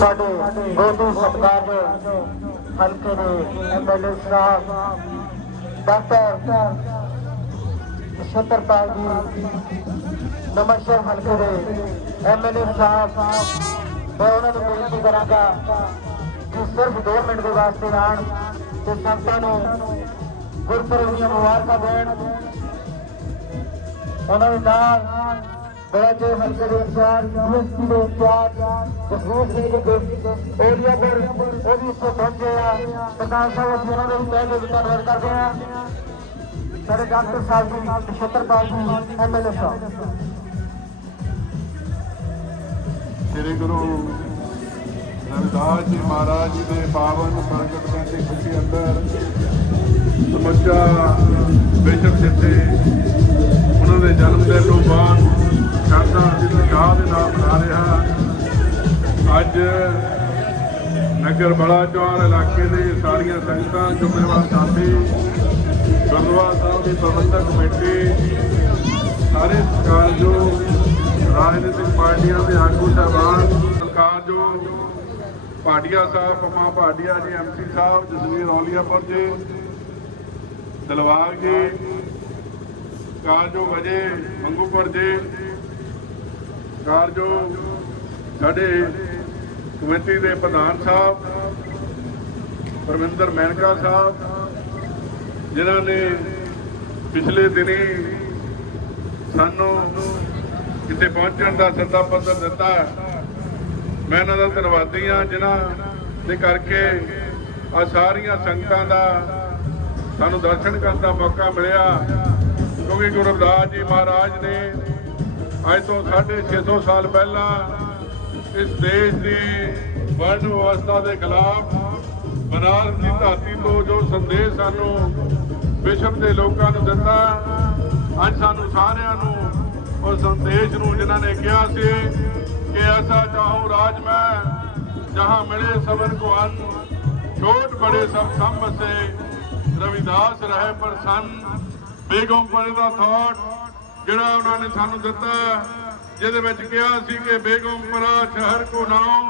ਸਾਡੇ ਗੋਦੀ ਸਤਿਕਾਰਯੋਗ ਹਲਕੇ ਦੇ ਐਮਐਲਏ ਸਾਹਿਬ, ਡਾਕਟਰ ਛਤਰਪਾਲ ਜੀ ਨਮਸਕਾਰ ਹਲਕੇ ਦੇ ਐਮਐਲਏ ਸਾਹਿਬ, ਮੈਂ ਉਹਨਾਂ ਨੂੰ ਬੇਨਤੀ ਕਰਾਂਗਾ ਕਿ ਸਿਰਫ 2 ਮਿੰਟ ਦੇ ਵਾਸਤੇ ਆਣ ਤੇ ਸੰਤਾਂ ਨੂੰ ਗੁਰਪੁਰਬ ਦੀਆਂ ਮੁਬਾਰਕਾਂ ਦੇਣ। ਉਹਨਾਂ ਦੇ ਨਾਲ ਬੜਾ ਹਲਕੇ ਦੇ ਇੰਚਾਰਜ ਯੂਐਸਪੀ ਦੇ ਇੰਚਾਰਜ ਜਸਵੀਰ ਸਿੰਘ ਜੀ ਏਰੀਆ ਪਰ ਉਹ ਵੀ ਪਹੁੰਚੇ ਆ। ਪ੍ਰਧਾਨ ਸਾਹਿਬ, ਅਸੀਂ ਉਹਨਾਂ ਦਾ ਵੀ ਪਹਿਲੇ ਵੀ ਕਰਦੇ ਆ ਸਾਡੇ ਡਾਕਟਰ ਸਾਹਿਬ ਜੀ, ਛਤਰਪਾਲ ਜੀ ਐਮਐਲਏ ਸਾਹਿਬ। ਸ੍ਰੀ ਗੁਰੂ ਰਵਿਦਾਸ ਜੀ ਮਹਾਰਾਜ ਜੀ ਦੇ ਪਾਵਨ ਪ੍ਰਗਟ ਕਰਨ ਦੀ ਖੁਸ਼ੀ ਅੰਦਰ ਸਮੁੱਚਾ ਵਿਸ਼ਵ ਜਿੱਥੇ ਉਹਨਾਂ ਦੇ ਜਨਮ ਦਿਨ ਨੂੰ ਬਾਅਦ ਸ਼ਰਧਾ ਅਤੇ ਉਤਸ਼ਾਹ ਦੇ ਨਾਲ ਮਨਾ ਰਿਹਾ ਅੱਜ ਨਗਰ ਬਲਾਚੌਰ ਇਲਾਕੇ ਦੇ ਸਾਰੀਆਂ ਸੰਗਤਾਂ ਜ਼ਿੰਮੇਵਾਰ ਸਾਥੀ ਗੁਰਦੁਆਰਾ ਸਾਹਿਬ ਦੀ ਪ੍ਰਬੰਧਕ ਕਮੇਟੀ, ਸਾਰੇ ਸਤਿਕਾਰਯੋਗ ਰਾਜਨੀਤਿਕ ਪਾਰਟੀਆਂ ਦੇ ਆਗੂ ਸਾਹਿਬਾਨ, ਸਤਿਕਾਰਯੋਗ ਭਾਟੀਆ ਸਾਹਿਬ, ਪਮਾ ਭਾਟੀਆ ਜੀ ਐਮਸੀ ਸਾਹਿਬ, ਜਸਵੀਰ ਔਲੀਆਪੁਰ ਜੀ ਦਿਲਵਾਗ ਜੀ ਕਾਰਜੋਗ ਵਜੇ ਮੰਗੂਪੁਰ ਜੀ ਕਾਰਜੋ ਸਾਡੇ ਕਮੇਟੀ ਦੇ ਪ੍ਰਧਾਨ ਸਾਹਿਬ, ਪਰਮਿੰਦਰ ਮੈਨਕਾ ਸਾਹਿਬ, ਜਿਨ੍ਹਾਂ ਨੇ ਪਿਛਲੇ ਦਿਨੀ ਸਾਨੂੰ ਕਿਤੇ ਪਹੁੰਚਣ ਦਾ ਸੱਦਾ ਪੱਤਰ ਦਿੱਤਾ ਮੈਂ ਇਹਨਾਂ ਦਾ ਧੰਨਵਾਦੀ ਹਾਂ, ਜਿਨ੍ਹਾਂ ਦੇ ਕਰਕੇ ਆ ਸਾਰੀਆਂ ਸੰਗਤਾਂ ਦਾ ਸਾਨੂੰ ਦਰਸ਼ਨ ਕਰਨ ਦਾ ਮੌਕਾ ਮਿਲਿਆ। ਕਿਉਂਕਿ ਗੁਰੂ ਰਵਿਦਾਸ ਜੀ ਮਹਾਰਾਜ ਨੇ ਅੱਜ ਤੋਂ 650 ਸਾਲ ਪਹਿਲਾਂ ਇਸ ਦੇਸ਼ ਦੀ ਵਰਣ ਵਿਵਸਥਾ ਦੇ ਖਿਲਾਫ ਬਨਾਰਸ ਦੀ ਧਰਤੀ ਤੋਂ ਜੋ ਸੰਦੇਸ਼ ਸਾਨੂੰ ਵਿਸ਼ਵ ਦੇ ਲੋਕਾਂ ਨੂੰ ਦਿੱਤਾ, ਅੱਜ ਸਾਨੂੰ ਸਾਰਿਆਂ ਨੂੰ ਉਸ ਸੰਦੇਸ਼ ਨੂੰ ਜਿਨ੍ਹਾਂ ਨੇ ਕਿਹਾ ਸੀ ਕਿ ਐਸਾ ਚਾਹੋ ਰਾਜ ਮੈਂ, ਜਹਾਂ ਮਿਲੇ ਸਬਰ ਕੋ ਅੰਨ ਛੋਟ ਬੜੇ ਸਭ ਸਮ ਬਸੇ ਰਵਿਦਾਸ ਰਹੇ ਪ੍ਰਸੰਨ ਬੇਗਮ ਪਰੇ ਦਾ ਥਾਟ। ਜਿਹੜਾ ਉਹਨਾਂ ਨੇ ਸਾਨੂੰ ਦਿੱਤਾ, ਜਿਹਦੇ ਵਿੱਚ ਕਿਹਾ ਸੀ ਕਿ ਬੇਗਮ ਸ਼ਹਿਰ ਕੋ ਨਾਉ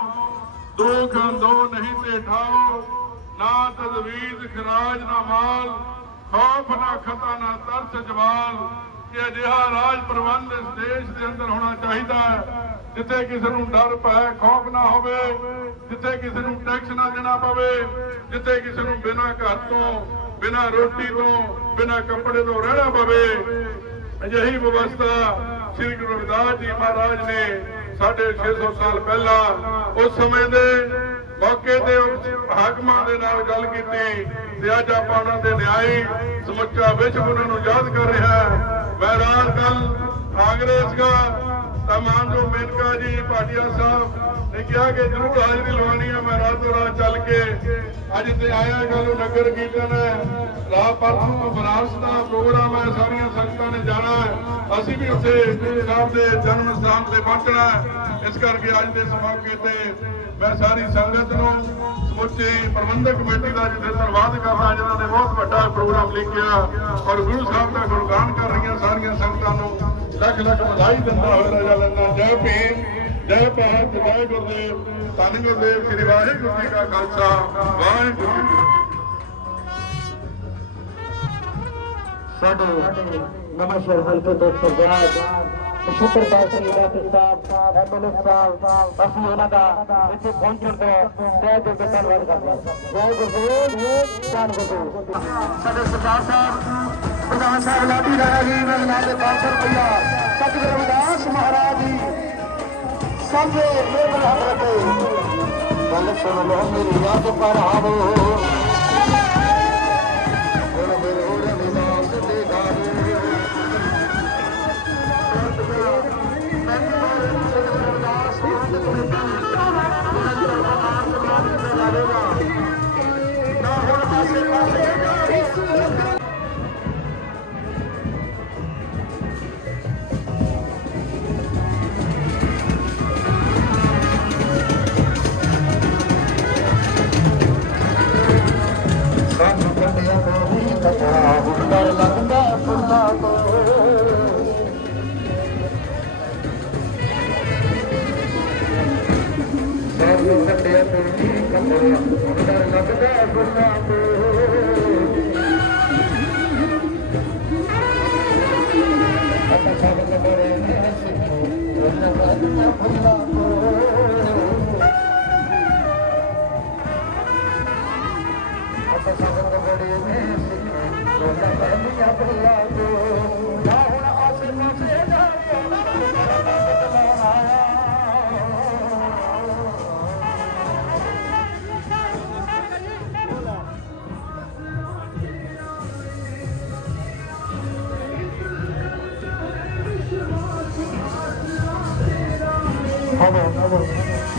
ਦੋ ਖਾਂ ਨਹੀਂ ਤੇ ਠਾਓ ਨਾ ਤਦਵੀਜ਼ ਖਰਾਜ ਨਾ ਮਾਲ, ਖੌਫ ਨਾ ਖਤਾ ਨਾ ਤਰਸ ਜਵਾਲ, ਕਿ ਅਜਿਹਾ ਰਾਜ ਪ੍ਰਬੰਧ ਇਸ ਦੇਸ਼ ਦੇ ਅੰਦਰ ਹੋਣਾ ਚਾਹੀਦਾ ਹੈ, ਜਿੱਥੇ ਕਿਸੇ ਨੂੰ ਡਰ ਪੈ ਖੌਫ ਨਾ ਹੋਵੇ, ਜਿੱਥੇ ਕਿਸੇ ਨੂੰ ਟੈਕਸ ਨਾ ਦੇਣਾ ਪਵੇ, ਜਿੱਥੇ ਕਿਸੇ ਨੂੰ ਬਿਨਾਂ ਘਰ ਤੋਂ, ਬਿਨਾਂ ਰੋਟੀ ਤੋਂ, ਬਿਨਾਂ ਕੱਪੜੇ ਤੋਂ ਰਹਿਣਾ ਪਵੇ। ਅਜਿਹੀ ਵਿਵਸਥਾ ਸ੍ਰੀ ਗੁਰੂ ਰਵਿਦਾਸ ਜੀ ਮਹਾਰਾਜ ਨੇ ਸਾਢੇ 600 ਸਾਲ ਪਹਿਲਾਂ ਉਸ ਸਮੇਂ ਦੇ ਮੌਕੇ ਤੇ ਉਸ ਹਾਕਮਾਂ ਦੇ ਨਾਲ ਗੱਲ ਕੀਤੀ ਤੇ ਅੱਜ ਆਪਾਂ ਉਹਨਾਂ ਦੇ ਨਿਆਈ ਸਮੁੱਚਾ ਵਿਸ਼ਵ ਉਹਨਾਂ ਨੂੰ ਯਾਦ ਕਰ ਰਿਹਾ ਹੈ। ਮੈਂ ਰਾਤ ਕੱਲ ਕਾਂਗਰਸ ਦਾ ਤਮਾਮ ਜੋ ਮੇਨਕਾ ਜੀ, ਭਾਟੀਆ ਸਾਹਿਬ ਨੇ ਕਿਹਾ ਕਿ ਜ਼ਰੂਰ ਹਾਜ਼ਰੀ ਲਵਾਉਣੀ ਹੈ ਮੈਂ ਰਾਤੋਂ ਰਾਤ ਚੱਲ ਕੇ ਅੱਜ ਤੇ ਆਇਆ ਕੱਲ ਨਗਰ ਕੀਰਤਨ ਹੈ, ਰਾਤ ਪਰਸੋਂ ਬਨਾਰਸ ਦਾ ਪ੍ਰੋਗਰਾਮ ਹੈ, ਸਾਰੀਆਂ ਸੰਗਤਾਂ ਨੇ ਜਾਣਾ ਹੈ। ਅਸੀਂ ਵੀ ਉੱਥੇ ਸਾਹਿਬ ਦੇ ਜਨਮ ਸਥਾਨ ਤੇ ਪਹੁੰਚਣਾ ਇਸ ਕਰਕੇ ਅੱਜ ਦੇ ਇਸ ਮੌਕੇ ਤੇ ਮੈਂ ਸਾਰੀ ਸੰਗਤ ਨੂੰ ਸਮੁੱਚੀ ਪ੍ਰਬੰਧਕ ਕਮੇਟੀ ਦਾ ਜਿੱਥੇ ਧੰਨਵਾਦ ਕਰਦਾ ਜਿਨ੍ਹਾਂ ਨੇ ਬਹੁਤ ਵੱਡਾ ਪ੍ਰੋਗਰਾਮ ਲਿਖਿਆ ਔਰ ਗੁਰੂ ਸਾਹਿਬ ਦਾ ਗੁਣਗਾਨ ਕਰ ਰਹੀਆਂ ਸਾਰੀਆਂ ਸੰਗਤਾਂ ਨੂੰ ਲੱਖ ਲੱਖ ਵਧਾਈ ਦਿੰਦਾ ਹੋਇਆ ਰਾਜਾ ਲੰਗਾ ਜੈ ਭੀਮ। ਜੈ ਭਾਰਤ ਜੈ ਗੁਰਦੇਵ ਧੰਨ ਗੁਰਦੇਵ ਸ੍ਰੀ ਵਾਹਿਗੁਰੂ ਜੀ ਕਾ ਖਾਲਸਾ। ਵਾਹਿਗੁਰੂ ਜੀ ਸਾਡੇ ਨਵਾਂ ਹਲਕੇ ਤੋਂ ਸਰਦਾਰ ਸ਼ੁਕਰ ਸਿੰਘ ਡਾਕਟਰ ਸਾਹਿਬ ਐਮਐਲਏ ਸਾਹਿਬ ਅਸੀਂ ਉਹਨਾਂ ਦਾ ਇੱਥੇ ਪਹੁੰਚਣ ਤੋਂ ਤਹਿ ਦਿਲ ਤੋਂ ਧੰਨਵਾਦ ਕਰਦੇ ਹਾਂ। ਜੈ ਗੁਰਦੇਵ ਧੰਨ ਗੁਰਦੇਵ ਸਾਡੇ ਸਰਦਾਰ ਸਾਹਿਬ, ਪ੍ਰਧਾਨ ਸਾਹਿਬ ਲਾਡੀ ਰਾਣਾ ਜੀ ਨਾਲ ਦੇ 500 ਰੁਪਇਆ ਸਤਿਗੁਰੂ ਰਵਿਦਾਸ ਮਹਾਰਾਜ ਜੀ ਸੰਗੇ ਮੇਰ ਹੱਥ ਰੱਖੇ। ਗੱਲ ਸੁਣ ਲੋ ਮੇਰੀ ਯਾਦ ਪਰ ਆਵੋ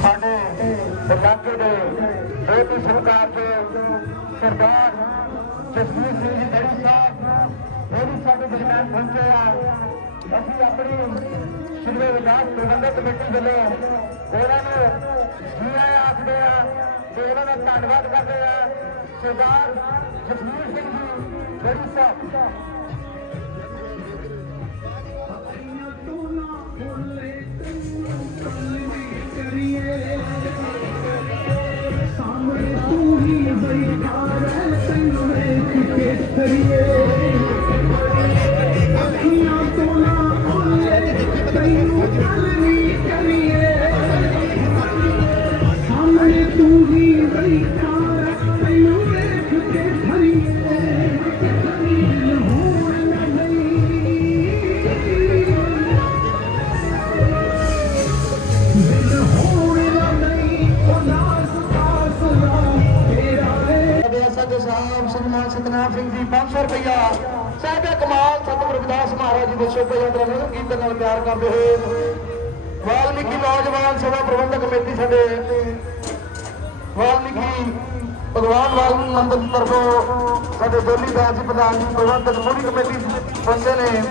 ਸਾਡੇ ਇਲਾਕੇ ਦੇ ਰੋਟੀ ਸਰਕਾਰ ਦੇ ਸਰਦਾਰ ਜਸਵੀਰ ਸਿੰਘ ਜੀ ਡੇਰੀ ਸਾਹਿਬ ਇਹ ਵੀ ਸਾਡੇ ਦਰਮਿਆਨ ਪਹੁੰਚੇ ਆ, ਅਸੀਂ ਆਪਣੀ ਸ਼੍ਰੀ ਵਿਕਾਸ ਪ੍ਰਬੰਧਕ ਕਮੇਟੀ ਵੱਲੋਂ ਉਹਨਾਂ ਨੂੰ ਜੀ ਆਇਆਂ ਆਖਦੇ ਆ ਤੇ ਉਹਨਾਂ ਦਾ ਧੰਨਵਾਦ ਕਰਦੇ ਆ, ਸਰਦਾਰ ਜਸਵੀਰ ਸਿੰਘ ਜੀ ਡੇਰੀ ਸਾਹਿਬ ਕੇ ਸਾਹਿਬ ਕਮਾਲ ਸਤਿਗੁਰੂ ਰਵਿਦਾਸ ਮਹਾਰਾਜ ਜੀ ਦੇ ਸ਼ੋਭਾ ਯਾਤਰਾ ਨਗਰ ਕੀਰਤਨ ਨਾਲ ਪਿਆਰ ਕਰਦੇ ਹੋਏ ਵਾਲਮੀਕੀ ਨੌਜਵਾਨ ਸਭਾ ਪ੍ਰਬੰਧਕ ਕਮੇਟੀ ਸਾਡੇ ਵਾਲਮੀਕੀ ਭਗਵਾਨ ਵਾਲਮੀਕੀ ਮੰਦਰ ਤਰਫੋਂ ਸਾਡੇ ਦੋਲੀ ਦਾਸ ਜੀ, ਪ੍ਰਧਾਨ ਜੀ, ਪ੍ਰਬੰਧਕ ਪੂਰੀ ਕਮੇਟੀ ਪਹੁੰਚੇ ਨੇ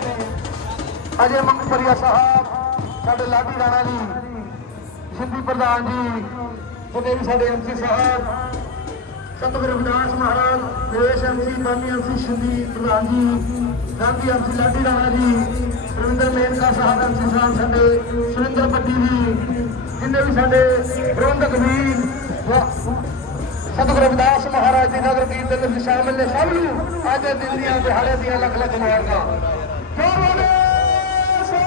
ਅਜੇ ਮੰਗਪਰੀਆ ਸਾਹਿਬ, ਸਾਡੇ ਲਾਡੀ ਰਾਣਾ ਜੀ, ਸਿੰਧੀ ਪ੍ਰਧਾਨ ਜੀ ਜਿੰਨੇ ਵੀ ਸਾਡੇ ਐਮਸੀ ਸਾਹਿਬ ਸਤਿਗੁਰੂ ਰਵਿਦਾਸ ਮਹਾਰਾਜ, ਦੇਸ਼ ਐਮਸੀ ਬਾਨੀ ਐਮਸੀ ਸ਼ਿੰਦੀ ਪ੍ਰਧਾਨ ਜੀ, ਗਾਂਧੀ ਐਮਸੀ ਲਾਡੀ ਰਾਣਾ ਜੀ, ਰਵਿੰਦਰ ਮੇਨਕਾ ਸਾਹਿਬ ਐਮਸੀ ਸਾਹਿਬ ਸਾਡੇ, ਸੁਰਿੰਦਰ ਪੱਟੀ ਜੀ, ਜਿੰਨੇ ਵੀ ਸਾਡੇ ਪ੍ਰਬੰਧਕ ਵੀਰ ਸਤਿਗੁਰੂ ਰਵਿਦਾਸ ਮਹਾਰਾਜ ਜੀ, ਨਗਰ ਕੀਰਤਨ ਵਿੱਚ ਸ਼ਾਮਿਲ ਨੇ ਸਭ ਨੂੰ, ਅੱਜ ਦਿਨ ਦੀਆਂ ਦਿਹਾੜੇ ਦੀਆਂ ਲੱਖ ਲੱਖ ਮੁਬਾਰਕਾਂ। ਜੋ ਬੋਲੇ ਸੋ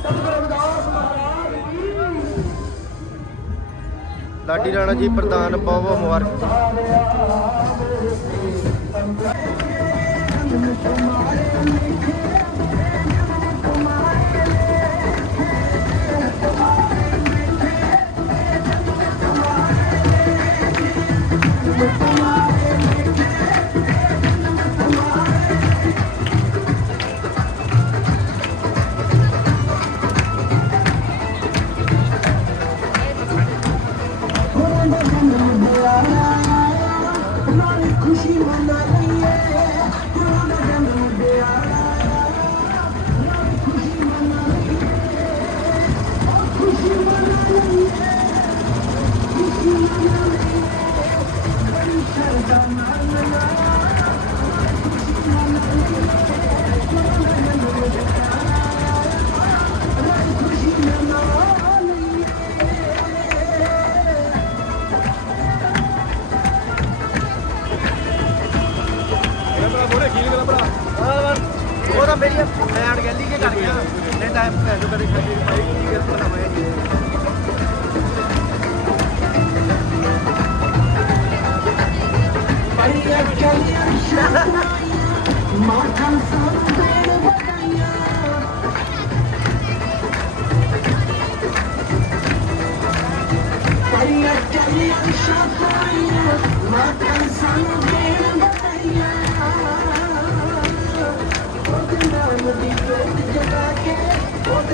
ਸਤਿਗੁਰੂ ਲਾਡੀ ਰਾਣਾ ਜੀ ਪ੍ਰਧਾਨ ਬਹੁਤ ਬਹੁਤ ਮੁਬਾਰਕ ਨਾਲ ਕਹਿੰਦੀ ਕਿ ਕਰ ਗਿਆ। ਨੇ ਟਾਈਮ ਕਰੇ ਕਦੇ ਸ਼ਾਦੀ ਦੀ ਪਾਈ ਕੀ ਗੱਲ ਪਤਾ ਹੋਇਆ ਜੀ ਪਾਈ ਗਿਆ ਕਲੀਆਂ ਸ਼ਾਦੀਆਂ ਮਾਰਕਾਂ ਸਾਹਮਣੇ ਬਗਾਈਆਂ ਪਾਈ ਗਿਆ ਕਲੀਆਂ ਸ਼ਾਦੀਆਂ ਮਾਰਕਾਂ ਸਾਹਮਣੇ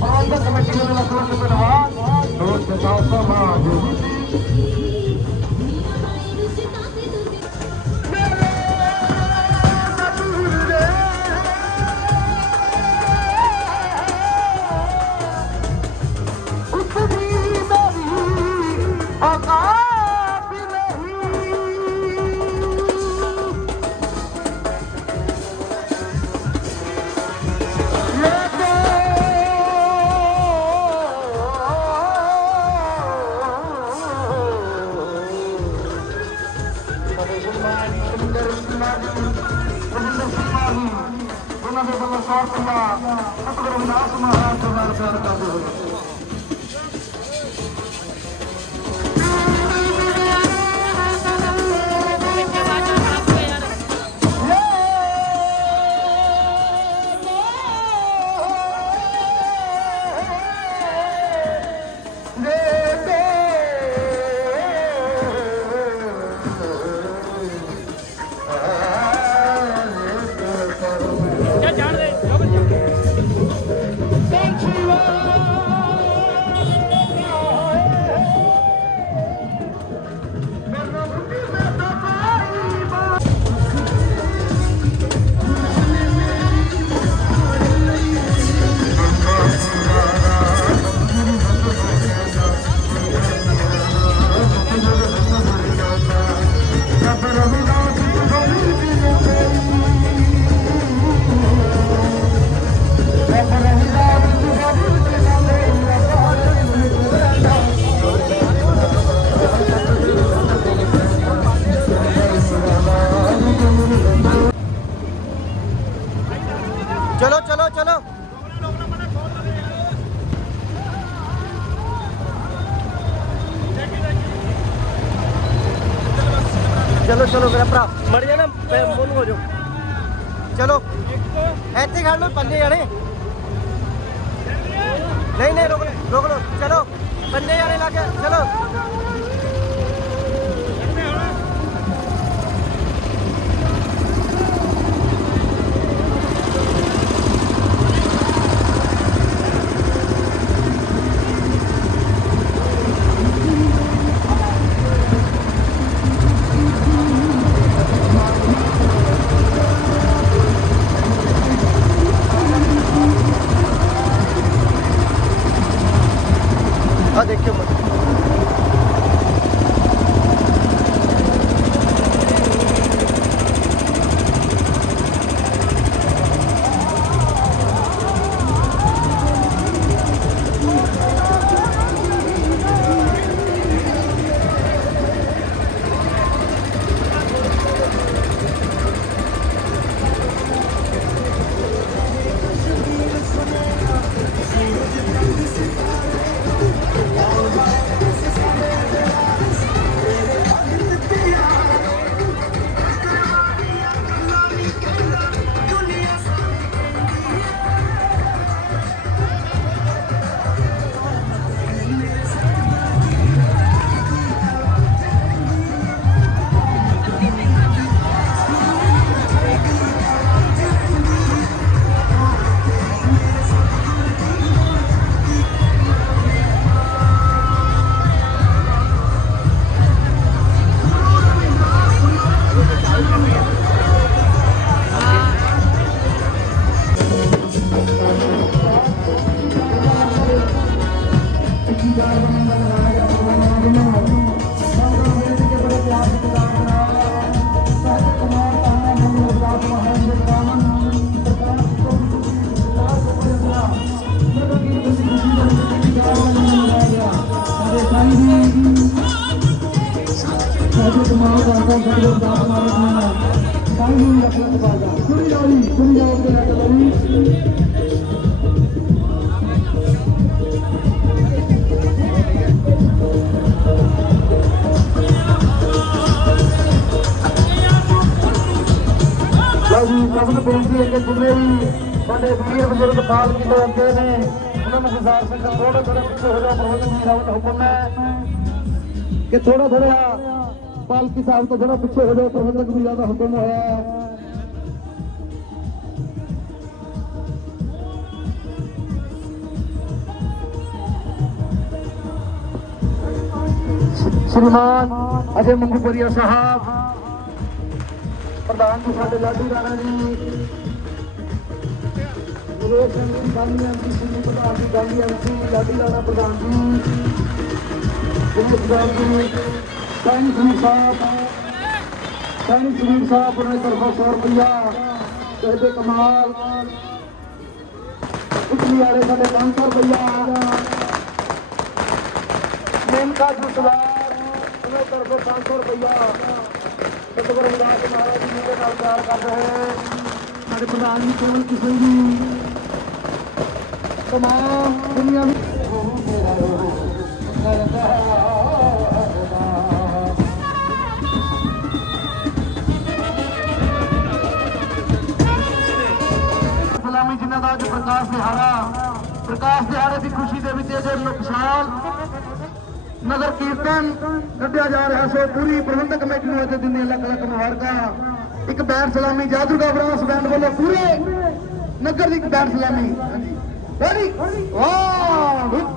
ਪ੍ਰਬੰਧਕ ਕਮੇਟੀ ਵੱਲੋਂ ਲੱਖ ਲੱਖ ਧੰਨਵਾਦ ਵੀਰ ਬਜ਼ੁਰਗ ਪਾਲ ਕੀ ਤੋਂ ਅੱਗੇ ਨੇ, ਉਹਨਾਂ ਨੂੰ ਗੁਜ਼ਾਰਿਸ਼ ਹੈ ਕਿ ਥੋੜਾ ਥੋੜਾ ਪਿੱਛੇ ਹੋ ਜਾਓ ਪ੍ਰਬੰਧਕ ਵੀਰਾਂ ਦਾ ਹੁਕਮ ਹੈ ਕਿ ਥੋੜਾ ਥੋੜਾ ਪਾਲਕੀ ਸਾਹਿਬ ਤੋਂ ਥੋੜਾ ਪਿੱਛੇ ਹੋ ਜਾਓ, ਪ੍ਰਬੰਧਕ ਵੀਰਾਂ ਦਾ ਹੁਕਮ ਹੋਇਆ ਹੈ। ਸ਼੍ਰੀਮਾਨ ਅਜੇ ਮੰਗੂਪੁਰੀਆ ਸਾਹਿਬ, ਪ੍ਰਧਾਨ ਜੀ ਸਾਡੇ ਲਾਡੀ ਸਿੰਘ ਜੀ ਗਾਂਧੀ ਐਮਪੀ ਸਿੰਘ ਪ੍ਰਧਾਨ ਜੀ ਗਾਂਧੀ ਐਮਪੀ ਲਾਡੀ ਰਾਣਾ ਪ੍ਰਧਾਨ ਜੀ ਵਿਵੇਕ ਗਾਂਧੀ ਜੀ ਸੈਣੀ ਸਿੰਘ ਸਾਹਿਬ ਸੈਣੀ ਸਿੰਘ ਸਾਹਿਬ ਉਹਨਾਂ ਦੀ ਤਰਫੋਂ 100 ਰੁਪਇਆ ਕਹਿੰਦੇ ਕਮਾਲ ਇਟਲੀ ਵਾਲੇ ਸਾਡੇ 500 ਰੁਪਇਆ ਮੇਨਕਾ ਜੁਸਵਾਰ ਉਹਨਾਂ ਤਰਫੋਂ 500 ਰੁਪਇਆ ਸਤਿਗੁਰੂ ਰਵਿਦਾਸ ਮਹਾਰਾਜ ਜੀ ਦੇ ਨਾਲ ਪਿਆਰ ਕਰ ਰਹੇ ਸਾਡੇ ਪ੍ਰਧਾਨ ਜੀ ਕੇਵਲ ਕਿਸੇ ਵੀ ਤਮਾਮ ਦੁਨੀਆ ਵਿੱਚ ਸਲਾਮੀ ਜਿਨ੍ਹਾਂ ਦਾ ਅੱਜ ਪ੍ਰਕਾਸ਼ ਦਿਹਾੜਾ, ਪ੍ਰਕਾਸ਼ ਦਿਹਾੜੇ ਦੀ ਖੁਸ਼ੀ ਦੇ ਵਿੱਚ ਅਜੇ ਵਿਸ਼ਾਲ ਨਗਰ ਕੀਰਤਨ ਕੱਢਿਆ ਜਾ ਰਿਹਾ ਸੋ ਪੂਰੀ ਪ੍ਰਬੰਧਕ ਕਮੇਟੀ ਨੂੰ ਅਤੇ ਦਿੰਦੇ ਲੱਖ ਲੱਖ ਮੁਬਾਰਕਾਂ। ਇੱਕ ਬੈਂਡ ਸਲਾਮੀ ਜਾਦੂਗਾ ਬਰਾਸ ਬੈਂਡ ਵੱਲੋਂ ਪੂਰੇ ਨਗਰ ਦੀ ਇੱਕ ਬੈਂਡ ਸਲਾਮੀ ready, ready. Wow.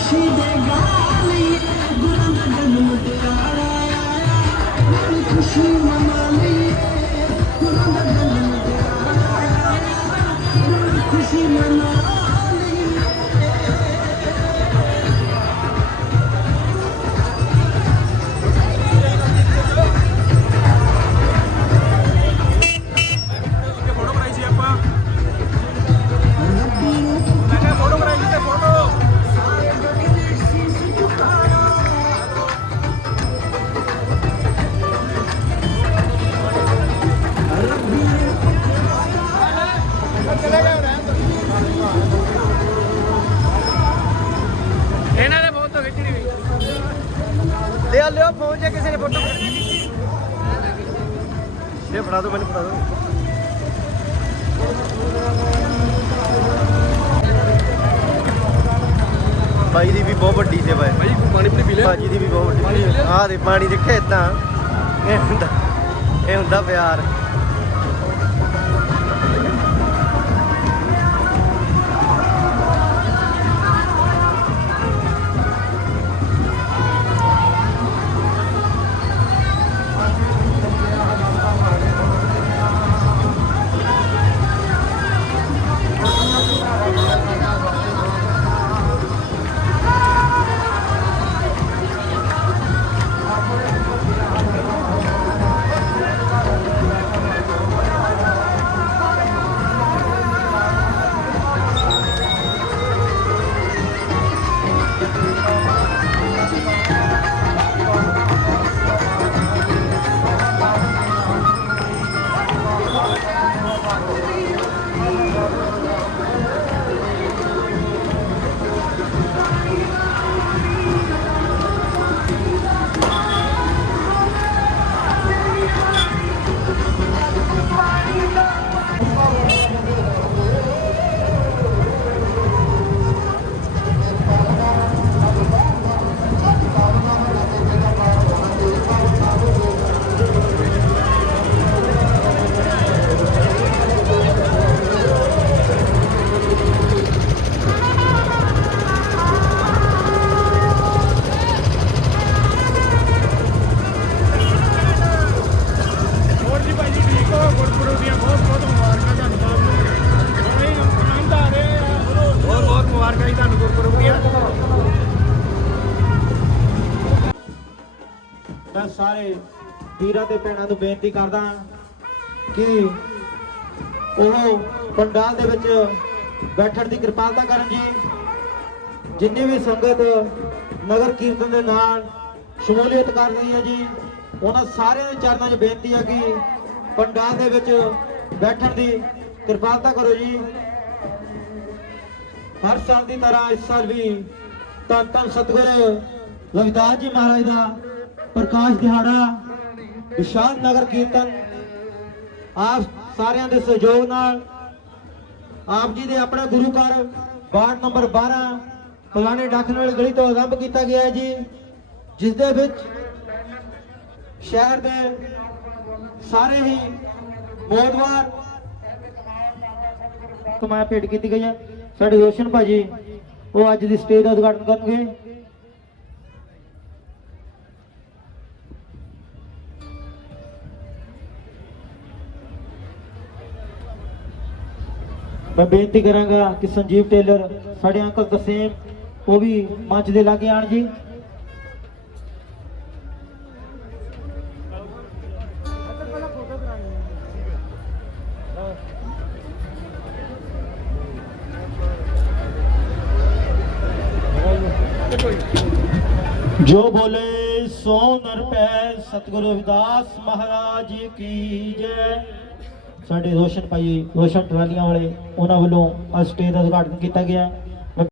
ਖੁਸ਼ੀ ਦੇ ਗਾ ਲਈਏ ਗੁਰਾਂ ਦਾ ਜਨਮ ਦਿਹਾੜਾ ਆਇਆ ਨਾਲ ਖੁਸ਼ੀ ਮਨਾ ਲਈਏ ਗੁਰਾਂ ਦਾ ਜਨਮ ਦਿਹਾੜਾ ਆਇਆ ਨਾਲ ਖੁਸ਼ੀ ਮਨਾ ਭਾਈ ਦੀ ਵੀ ਬਹੁਤ ਵੱਡੀ ਸੇਵਾ ਹੈ। ਭਾਈ ਪਾਣੀ ਪੀ ਪੀ ਭਾਜੀ ਦੀ ਵੀ ਬਹੁਤ ਵੱਡੀ ਆਹ ਦੇ ਪਾਣੀ ਦੇਖਿਆ ਇਦਾਂ। ਇਹ ਹੁੰਦਾ ਇਹ ਹੁੰਦਾ ਪਿਆਰ। ਸਾਰੇ ਵੀਰਾਂ ਤੇ ਭੈਣਾਂ ਨੂੰ ਬੇਨਤੀ ਕਰਦਾ ਕਿ ਉਹ ਪੰਡਾਲ ਦੇ ਵਿੱਚ ਬੈਠਣ ਦੀ ਕਿਰਪਾਲਤਾ ਕਰਨ ਜੀ। ਜਿੰਨੀ ਵੀ ਸੰਗਤ ਨਗਰ ਕੀਰਤਨ ਦੇ ਨਾਲ ਸ਼ਮੂਲੀਅਤ ਕਰ ਰਹੀ ਹੈ ਜੀ, ਉਹਨਾਂ ਸਾਰਿਆਂ ਦੇ ਚਰਨਾਂ 'ਚ ਬੇਨਤੀ ਹੈ ਕਿ ਪੰਡਾਲ ਦੇ ਵਿੱਚ ਬੈਠਣ ਦੀ ਕਿਰਪਾਲਤਾ ਕਰੋ ਜੀ। ਹਰ ਸਾਲ ਦੀ ਤਰ੍ਹਾਂ ਇਸ ਸਾਲ ਵੀ ਧੰਨ ਧੰਨ ਸਤਿਗੁਰ ਰਵਿਦਾਸ ਜੀ ਮਹਾਰਾਜ ਦਾ ਪ੍ਰਕਾਸ਼ ਦਿਹਾੜਾ, ਵਿਸ਼ਾਲ ਨਗਰ ਕੀਰਤਨ, ਆਪ ਸਾਰਿਆਂ ਦੇ ਸਹਿਯੋਗ ਨਾਲ, ਆਪ ਜੀ ਦੇ ਆਪਣਾ ਗੁਰੂ ਘਰ, ਵਾਰਡ ਨੰਬਰ 12 ਪੁਰਾਣੇ ਡਾਕਨ ਵਾਲੀ ਗਲੀ ਤੋਂ ਆਰੰਭ ਕੀਤਾ ਗਿਆ ਹੈ ਜੀ, ਜਿਸ ਦੇ ਵਿੱਚ ਸ਼ਹਿਰ ਦੇ ਸਾਰੇ ਹੀ ਮੋਦਵਾਰ, ਕਮਾਇਆ ਭੇਟ ਕੀਤੀ ਗਈ ਹੈ। ਸਾਡੇ ਰੋਸ਼ਨ ਭਾਜੀ, ਉਹ ਅੱਜ ਦੀ ਸਟੇਜ ਦਾ ਉਦਘਾਟਨ ਕਰਨਗੇ। ਮੈਂ ਬੇਨਤੀ ਕਰਾਂਗਾ ਕਿ ਸੰਜੀਵ ਟੇਲਰ, ਸਾਡੇ ਅੰਕਲ ਤਸੀਮ ਉਹ ਵੀ ਮੰਚ ਦੇ ਲਾਗੇ ਆਣ ਜੀ। ਜੋ ਬੋਲੇ, ਸੋ ਨਰ ਪੈ, ਸਤਿਗੁਰੂ ਰਵਿਦਾਸ ਮਹਾਰਾਜ ਕੀ ਜੈ। ਸਾਡੇ ਰੋਸ਼ਨ ਭਾਈ ਰੋਸ਼ਨ ਟਰਾਲੀਆਂ ਵਾਲੇ ਉਹਨਾਂ ਵੱਲੋਂ ਅੱਜ ਸਟੇਜ ਦਾ ਉਦਘਾਟਨ ਕੀਤਾ ਗਿਆ।